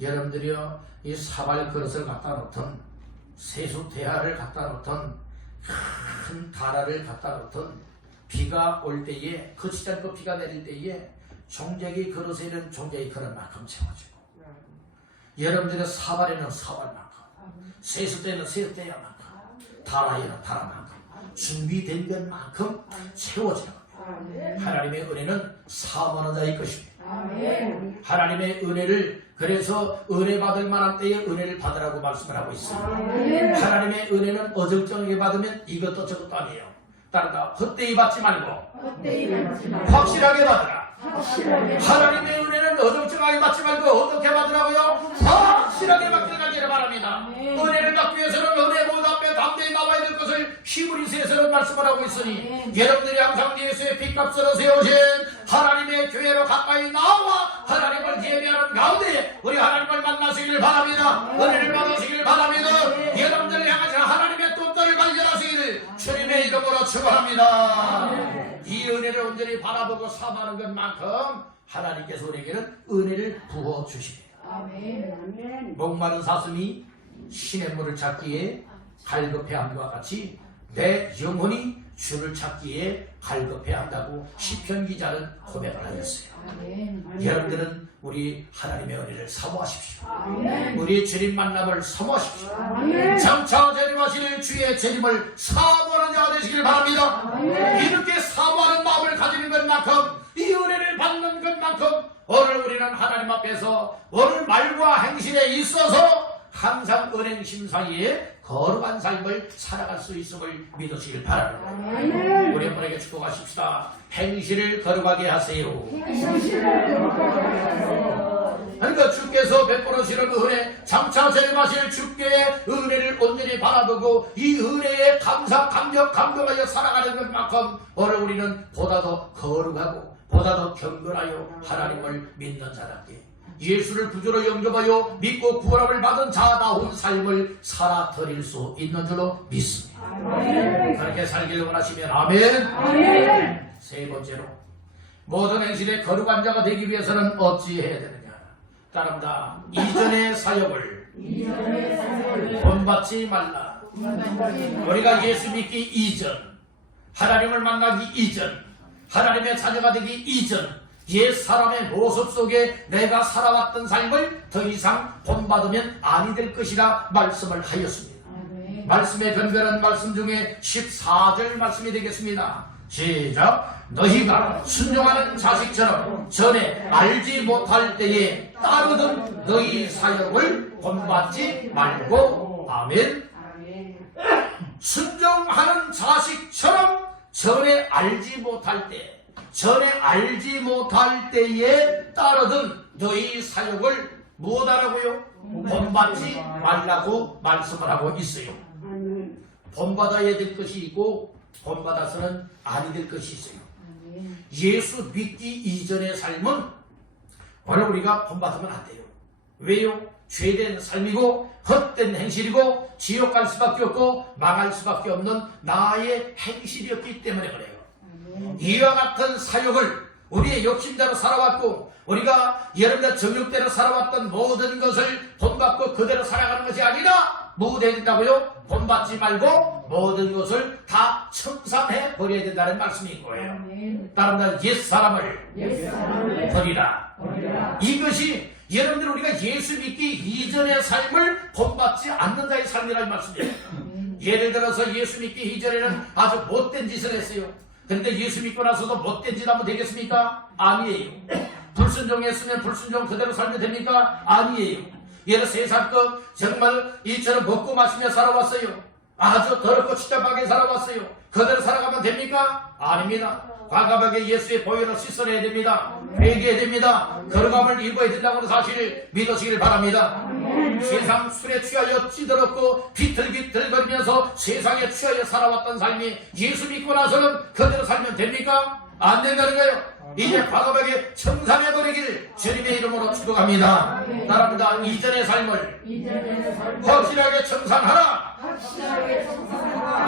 여러분들이요 이 사발 그릇을 갖다 놓든 세수 대야를 갖다 놓든 큰 다라를 갖다 놓든 비가 올 때에 그치지 않고 비가 내릴 때에 종자기 그릇에는 종자기 그릇만큼 채워지고 여러분들의 사발에는 사발만큼 세수 때는 세수 대야만큼 다라에는 다라만큼 준비된 것만큼 채워지는 겁니다. 하나님의 은혜는 사모하는 자의 것입니다. 하나님의 은혜를 그래서 은혜 받을 만한 때에 은혜를 받으라고 말씀을 하고 있습니다. 하나님의 은혜는 어정쩡하게 받으면 이것도 저것도 아니에요. 따라다 헛되이 받지 말고 확실하게 받으라. 하나님의 은혜는 어정쩡하게 받지 말고 어떻게 받으라고요? 확실하게 받기를 간절히 바랍니다. 은혜를 받기 위해서는 은혜 보좌 앞에 담대히 나와야 될 것을 히브리서에서는 말씀을 하고 있으니 여러분들이 항상 예수의 핏값으로 세우신 하나님의 교회로 가까이 나와 하나님을 예배하는 가운데 우리 하나님을 만나시길 바랍니다. 은혜를 받으시길 바랍니다. 여러분들을 향하신 하나님의 뜻들을 발견하시기를 주님의 이름으로 축원합니다. 이 은혜를 온전히 바라보고 사모하는 것만큼 하나님께서 우리에게는 은혜를 부어주십니다. 목마른 사슴이 시냇물을 찾기에 갈급해함과 같이 내 영혼이 주를 찾기에 갈급해한다고 시편 기자는 고백을 하였어요. 여러분들은 우리 하나님의 은혜를 사모하십시오. 우리 주님 만남을 사모하십시오. 장차 재림하실 주의 재림을 사모하는 자가 되시길 바랍니다. 이렇게 사모하는 마음을 가지는 것만큼 이 은혜를 받는 것만큼 오늘 우리는 하나님 앞에서 오늘 말과 행실에 있어서 항상 은행심 사이에 거룩한 삶을 살아갈 수 있음을 믿으시길 바랍니다. 우리 한번에게 축복하십시다. 행실을 거룩하게 하세요. 그러니까 주께서 베풀으시는 은혜, 장차 재림하실 주께의 은혜를 온전히 바라보고 이 은혜에 감사, 감격, 감동하여 살아가는 것만큼 오늘 우리는 보다 더 거룩하고 보다 더 경건하여 하나님을 믿는 자답게 예수를 구주로 영접하여 믿고 구원함을 받은 자다운 삶을 살아드릴 수 있는 줄로 믿습니다. 그렇게 살기를 원하시면 아멘. 세 번째로 모든 행실에 거룩한 자가 되기 위해서는 어찌해야 되느냐? 따릅니다. 이전의 사역을 본받지 말라. 우리가 예수 믿기 이전, 하나님을 만나기 이전, 하나님의 자녀가 되기 이전 옛 사람의 모습 속에 내가 살아왔던 삶을 더 이상 본받으면 아니 될 것이라 말씀을 하였습니다. 말씀의 변별한 말씀 중에 14절 말씀이 되겠습니다. 시작. 너희가 순종하는 자식처럼 전에 알지 못할 때에 따르던 너희 사역을 본받지 말고 아멘. 순종하는 자식처럼 전에 알지 못할 때에 따르던 너희 사역을 무엇하라고요? 본받지 말라고 말씀을 하고 있어요. 본받아야 될 것이 있고 본받아서는 아니 될 것이 있어요. 예수 믿기 이전의 삶은 오늘 우리가 본받으면 안 돼요. 왜요? 죄된 삶이고 헛된 행실이고 지옥 갈 수밖에 없고 망할 수밖에 없는 나의 행실이었기 때문에 그래요. 이와 같은 사역을 우리의 욕심대로 살아왔고 우리가 여러분들 정욕대로 살아왔던 모든 것을 본받고 그대로 살아가는 것이 아니라 뭐 해야 된다고요? 본받지 말고 모든 것을 다 청산해 버려야 된다는 말씀인 거예요. 다른 말 옛사람을 버리라. 이것이 여러분들 우리가 예수 믿기 이전의 삶을 본받지 않는 자의 삶이라는 말씀이에요. 예를 들어서 예수 믿기 이전에는 아주 못된 짓을 했어요. 근데 예수 믿고 나서도 못된 짓 하면 되겠습니까? 아니에요. 불순종했으면 불순종 그대로 살면 됩니까? 아니에요. 얘는 세상 것 정말 이처럼 먹고 마시며 살아왔어요. 아주 더럽고 추잡하게 살아왔어요. 그대로 살아가면 됩니까? 아닙니다. 과감하게 예수의 보혈로 씻어내야 됩니다. 회개해야 됩니다. 거룩함을 입어야 된다고 사실을 믿으시길 바랍니다. 세상 술에 취하여 찌들었고 비틀비틀거리면서 세상에 취하여 살아왔던 삶이 예수 믿고 나서는 그대로 살면 됩니까? 안 된다는 거예요. 이제 과감하게 청산해버리길 주님의 이름으로 축복합니다. 따라합니다. 이전의 삶을 확실하게 청산하라.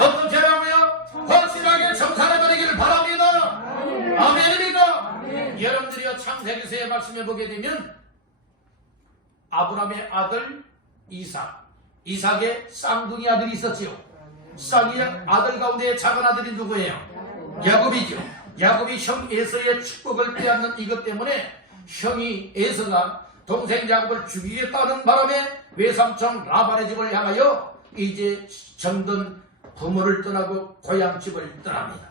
어떤 죄라고요? 확실하게 청산해버리기를 바랍니다. 아멘입니까? 여러분들이요 창세기서의 말씀해 보게 되면 아브라함의 아들 이삭의 쌍둥이 아들이 있었지요. 쌍둥이 아들 가운데 작은 아들이 누구예요? 야곱이죠. 야곱이 형 에서의 축복을 빼앗는 이것 때문에 형이 에서가 동생 야곱을 죽이겠다는 바람에 외삼촌 라반의 집을 향하여 이제 정든 부모를 떠나고 고향집을 떠납니다.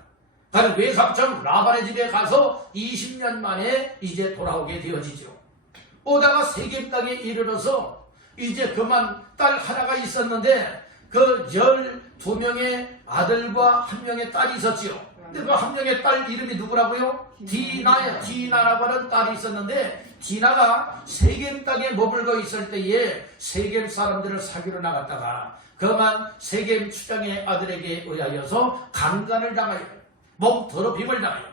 바로 외삼촌 라반의 집에 가서 20년 만에 이제 돌아오게 되어지죠. 오다가 세겜 땅에 이르러서 이제 그만 딸 하나가 있었는데 그 12명의 아들과 1명의 딸이 있었지요. 근데 그 1명의 딸 이름이 누구라고요? 디나예요. 디나라고 하는 딸이 있었는데 디나가 세겜 땅에 머물고 있을 때에 세겜 사람들을 사귀러 나갔다가 그만 세겜 추장의 아들에게 의하여서 강간을 당하여 몸 더럽힘을 당하여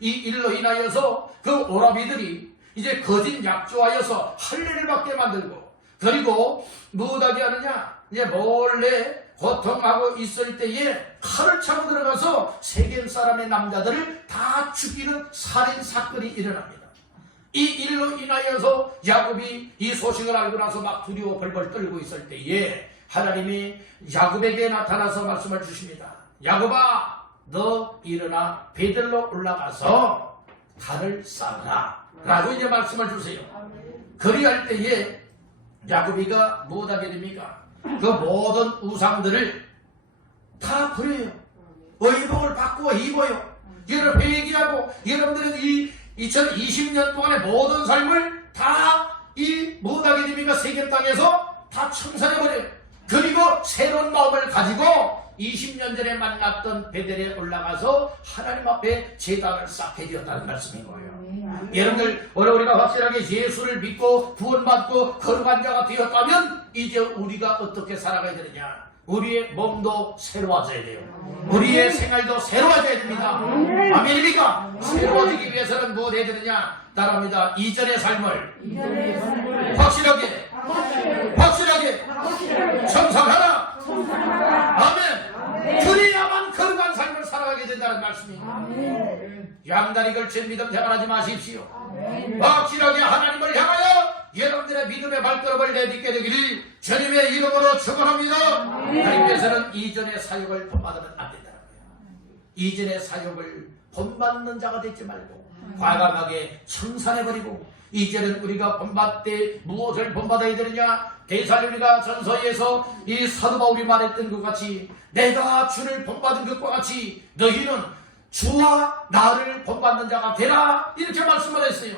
이 일로 인하여서 그 오라비들이 이제 거짓 약조하여서 할례를 받게 만들고 그리고 무엇하게 하느냐 이제 몰래 고통하고 있을 때에 칼을 차고 들어가서 세겜 사람의 남자들을 다 죽이는 살인 사건이 일어납니다. 이 일로 인하여서 야곱이 이 소식을 알고 나서 막 두려워 벌벌 떨고 있을 때에 하나님이 야곱에게 나타나서 말씀을 주십니다. 야곱아 너 일어나 베들로 올라가서 칼을 쌓으라 라고 이제 말씀을 주세요. 그리할 때에 야곱이가 무엇하게 됩니까? 그 모든 우상들을 다 버려요. 의복을 바꾸어 입어요. 이를 회개하고 여러분들은 이 2020년 동안의 모든 삶을 다 이 무엇하게 됩니까? 세겜 땅에서 다 청산해버려요. 그리고 새로운 마음을 가지고 20년 전에 만났던 베델에 올라가서 하나님 앞에 제단을 쌓게 되었다는 말씀인 거예요. 여러분들 우리가 확실하게 예수를 믿고 구원받고 거룩한 자가 되었다면 이제 우리가 어떻게 살아가야 되느냐? 우리의 몸도 새로워져야 돼요. 우리의 생활도 새로워져야 됩니다. 아멘입니까? 새로워지기 위해서는 무엇 해야 되느냐? 따라합니다. 이전의 삶을 확실하게 청산하라. 아멘. 그래야만 거룩한 삶을 살아가게 된다는 말씀입니다. 양다리 걸친 믿음 생활하지 마십시오. 확실하게 하나님을 향하여 여러분들의 믿음의 발걸음을 내딛게 되기를 주님의 이름으로 축원합니다. 하나님께서는 이전의 사역을 본받으면 안 된다는 거예요. 이전의 사역을 본받는 자가 되지 말고 과감하게 청산해버리고 이제는 우리가 본받되 무엇을 본받아야 되느냐? 데살로니가 전서에서 이 사도 바울이 말했던 것 같이 내가 주를 본받은 것과 같이 너희는 주와 나를 본받는 자가 되라 이렇게 말씀을 했어요.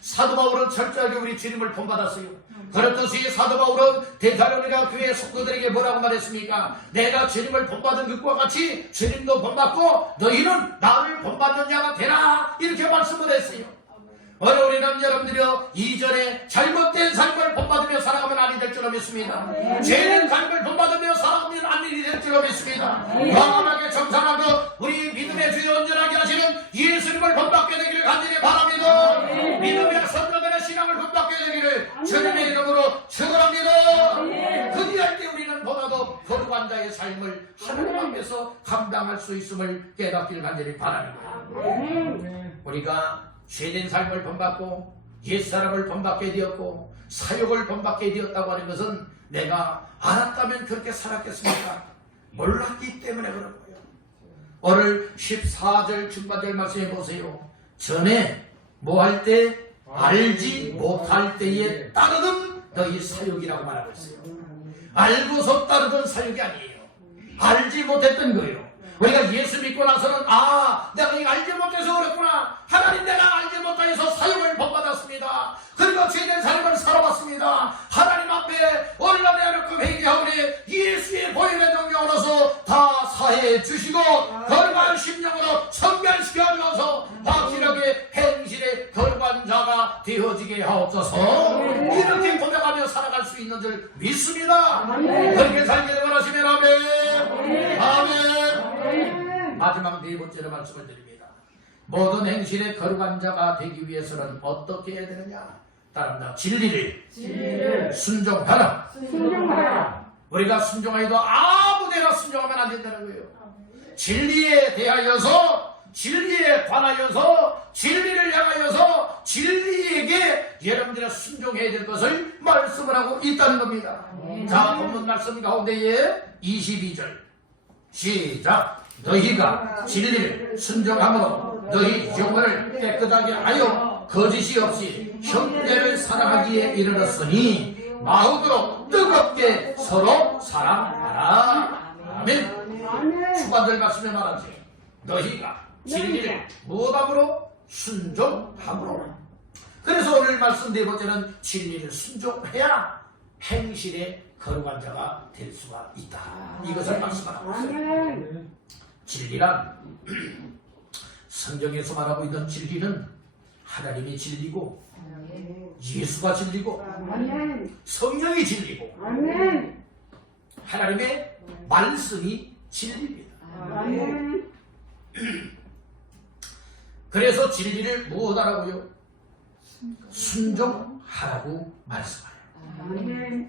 사도 바울은 철저하게 우리 주님을 본받았어요. 그렇듯이 사도 바울은 데살로니가 교회 성도들에게 뭐라고 말했습니까? 내가 주님을 본받은 것과 같이 주님도 본받고 너희는 나를 본받는 자가 되라 이렇게 말씀을 했어요. 우리는 여러분들이요 이전에 잘못된 삶을 본받으며 살아가면 아니 될 줄로 믿습니다. 죄된 삶을 본받으며 살아가면 아니 될 줄로 믿습니다. 과감하게 정산하고 우리 믿음의 주여 온전하게 하시는 예수님을 본받게 되기를 간절히 바랍니다. 믿음의 선거들의 신앙을 본받게 되기를 주님의 이름으로 축원합니다. 그리할 때 우리는 보다도 거룩한 자의 삶을 하나님 앞에서 감당할 수 있음을 깨닫기를 간절히 바랍니다. 우리가 죄된 삶을 본받고 옛사람을 본받게 되었고 사욕을 본받게 되었다고 하는 것은 내가 알았다면 그렇게 살았겠습니까? 몰랐기 때문에 그런 거예요. 오늘 14절 중반절 말씀해 보세요. 전에 뭐 할 때? 알지 못할 때에 따르던 너희 사육이라고 말하고 있어요. 알고서 따르던 사육이 아니에요. 알지 못했던 거예요. 우리가 예수 믿고 나서는 내가 이거 알지 못해서 그랬구나. 하나님 내가 알지 못해서 사육을 본받았습니다. 그리고 죄된 삶을 살아왔습니다. 하나님 앞에 오늘날 내놓고 회개하오니 예수의 보혈의 능력으로서 다 사해해 주시고 거룩한 심령으로 성결시켜 주어서 확실하게 행실의 거룩한자가 되어지게 하옵소서. 이렇게 고백하며 살아갈 수 있는 줄 믿습니다. 그렇게 살기를 원하시면 아멘. 아멘. 마지막 네 번째로 말씀을 드립니다. 모든 행실의 거룩한 자가 되기 위해서는 어떻게 해야 되느냐? 따릅니다. 진리를 순종하라. 우리가 순종하여도 아무데나 순종하면 안 된다는 거예요. 진리에 대하여서, 진리에 관하여서, 진리를 향하여서 진리에게 여러분들이 순종해야 될 것을 말씀을 하고 있다는 겁니다. 자, 본문 말씀 가운데에 22절 시작. 너희가 진리를 순종함으로 너희 영혼을 깨끗하게 하여 거짓이 없이 형제를 사랑하기에 이르렀으니 마음으로 뜨겁게 서로 사랑하라. 아멘. 추가될 말씀에 말하지. 너희가 진리를 무엇함으로? 순종함으로. 그래서 오늘 말씀 네 번째는 진리를 순종해야 행실의 거룩한 자가 될 수가 있다. 이것을 말씀하고 있어요. 진리란 성경에서 말하고 있는 진리는 하나님이 진리고 예수가 진리고 성령이 진리고 하나님의 말씀이 진리입니다. 그래서 진리를 무엇하라고요? 순종하라고 말씀하여요.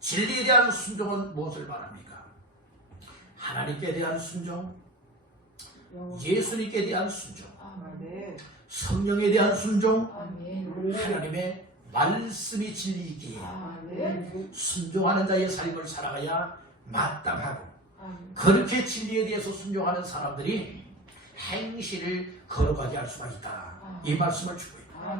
진리에 대한 순종은 무엇을 말합니까? 하나님께 대한 순종, 예수님께 대한 순종, 성령에 대한 순종, 하나님의 말씀이 진리이기에 순종하는 자의 삶을 살아가야 마땅하고, 그렇게 진리에 대해서 순종하는 사람들이 행실을 거룩하게 할 수가 있다. 이 말씀을 주고 있다.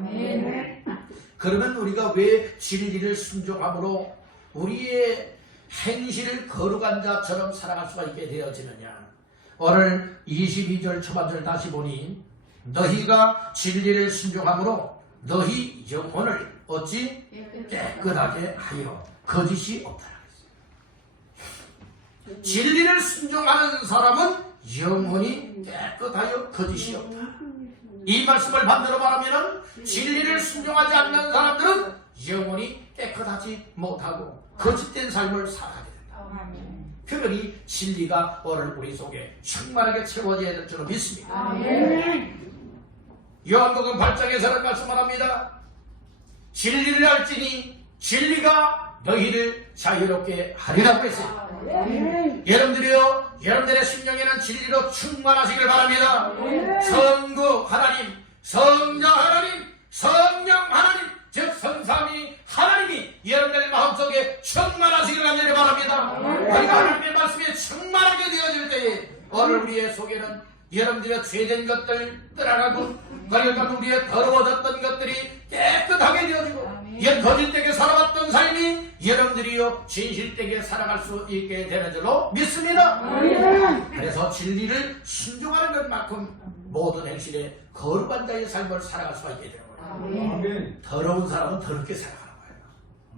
그러면 우리가 왜 진리를 순종함으로 우리의 행실을 거룩한 자처럼 살아갈 수가 있게 되어지느냐? 오늘 22절 초반절 다시 보니 너희가 진리를 순종함으로 너희 영혼을 어찌 깨끗하게 하여 거짓이 없다. 진리를 순종하는 사람은 영혼이 깨끗하여 거짓이 없다. 이 말씀을 반대로 말하면 진리를 순종하지 않는 사람들은 영혼이 깨끗하지 못하고 거짓된 삶을 살아가게 된다. 그러니 진리가 오늘 우리 속에 충만하게 채워져야 될 줄 믿습니다. 요한복음 8장에서는 말씀을 합니다. 진리를 알지니 진리가 너희를 자유롭게 하리라고 했어요. 여러분들이요, 여러분들의 심령에는 진리로 충만하시길 바랍니다. 성부 하나님, 성자 하나님, 성령 하나님, 즉 성삼위 하나님이 여러분들의 마음속에 충만하시길 간절히 바랍니다. 그러니까 하나님의 말씀이 충만하게 되어질 때에 오늘 우리의 속에는 여러분들의 죄된 것들 떠나가고, 그러니까 우리의 더러워졌던 것들이 깨끗하게 되어지고, 거짓되게 살아왔던 삶이 여러분들이요 진실되게 살아갈 수 있게 되는 줄로 믿습니다. 그래서 진리를 순종하는 것만큼 모든 행실에 거룩한 자의 삶을 살아갈 수가 있게 되는 거예요. 더러운 사람은 더럽게 살아가는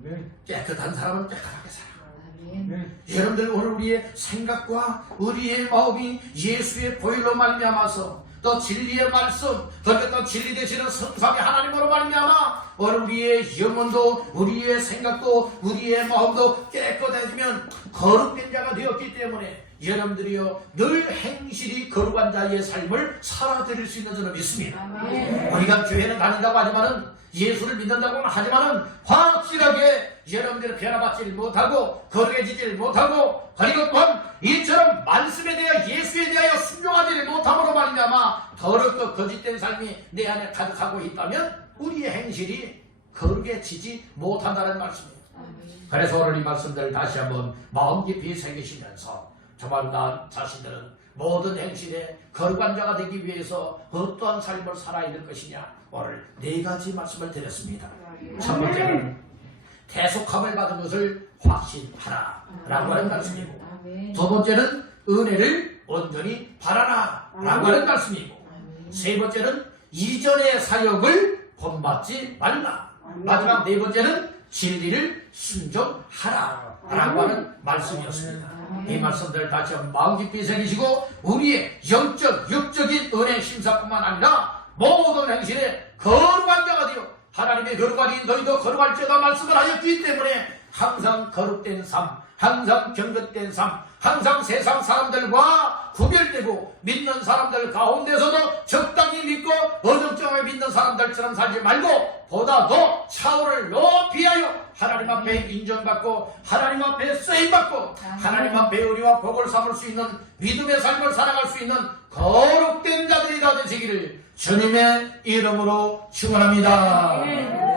거예요. 깨끗한 사람은 깨끗하게 살아가는 거예요. 여러분들 오늘 우리의 생각과 우리의 마음이 예수의 보혈로 말미암아서 또 진리의 말씀, 또 진리 되시는 성삼위 하나님으로 말미암아 오늘 우리의 영혼도, 우리의 생각도, 우리의 마음도 깨끗해지면 거룩된 자가 되었기 때문에 여러분들이요 늘 행실이 거룩한 자의 삶을 살아드릴 수 있는 줄을 믿습니다. 우리가 교회는 다닌다고 하지만은, 예수를 믿는다고 하지만은 확실하게 여러분들은 변화받지 못하고 거룩해지지 못하고, 그리고 또한 이처럼 말씀에 대하여 예수에 대하여 순종하지 못함으로 말미암아 더럽고 거짓된 삶이 내 안에 가득하고 있다면 우리의 행실이 거룩해지지 못한다는 말씀이에요. 그래서 오늘 이 말씀들을 다시 한번 마음 깊이 새기시면서 정말 나 자신들은 모든 행실에 거룩한 자가 되기 위해서 어떠한 삶을 살아야 될 것이냐, 오늘 네 가지 말씀을 드렸습니다. 첫 번째는 대속함을 받은 것을 확신하라 라고 하는 말씀이고, 두 번째는 은혜를 온전히 바라라 라고 하는 말씀이고, 세 번째는 이전의 사역을 본받지 말라, 마지막 네 번째는 진리를 순종하라 라고 하는 말씀이었습니다. 이 말씀들을 다시 한번 마음 깊이 새기시고 우리의 영적, 육적인 은혜 심사뿐만 아니라 모든 행실에 거룩한 자가 되어 하나님의 거룩하니 너희도 거룩할지어다 말씀을 하였기 때문에 항상 거룩된 삶, 항상 경건된 삶, 항상 세상 사람들과 구별되고 믿는 사람들 가운데서도 적당히 믿고 어정쩡하게 믿는 사람들처럼 살지 말고 보다 더 차원을 높이 하여 하나님 앞에 인정받고 하나님 앞에 쓰임받고 하나님 앞에 의리와 복을 삼을 수 있는 믿음의 삶을 살아갈 수 있는 거룩된 자들이 다 되시기를 주님의 이름으로 축원합니다.